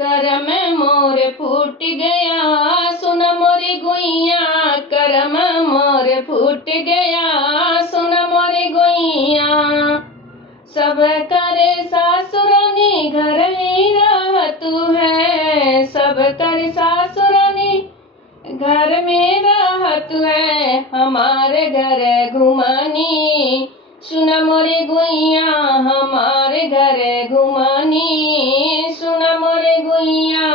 करम मोर फूट गया सुन मोरी गुइया, करम मोर फूट गया सुन मोरी गुइया। सब करे सासुरानी घर ही रहतु है, सब कर सासुरानी घर में रहतु है। हमारे घर घुमानी सुन मोरे गुइया, हमारे घर घुमानी सुन मोरे गुइया।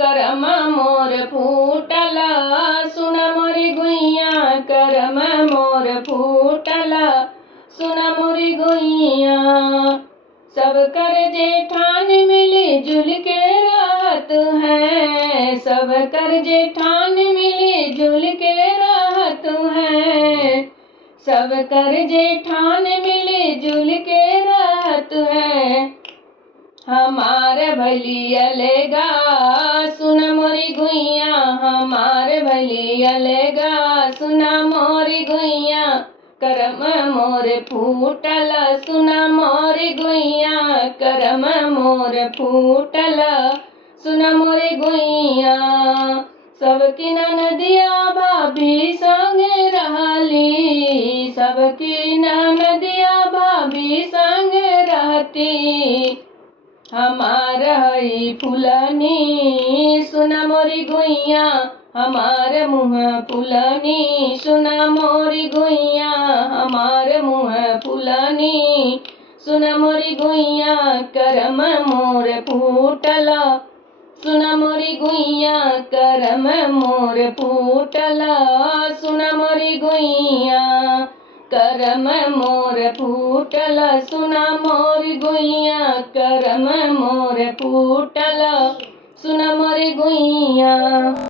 करम मोर फूटला सुन मोरे गुइया, करम मोर फूटला सुन मोरी गुइया। सब कर जेठान मिली जुल के रहत है, सब कर जेठान मिली जुल के रहत है। सब कर जेठान मिली जुल के रहत है। हमार भली अलगा सुन मोरी गुइया, हमार भली अलगा सुन मोरी गुइया। करम मोर फूटल सुन मोरी गुइया, करम मोर फूटल सुन मोरी गुइया। सबकी ननदिया भाभी संगे रहली, सबकी ननदिया भाभी संग रहती। हमार हई फुलनी सुन मोरी गुइया, हमार मुँह फुलनी सुन मोरी गुइया, हमार मुँह फुलनी सुन मोरी गुइया। करम मोर फूटला सुन मोरी गुइया, करम मोर फूटला सुन मोरी गुइया। करम मोर फूटला सुन मोरी गुइया, करम मोर फूटला सुन मोरी गुइया।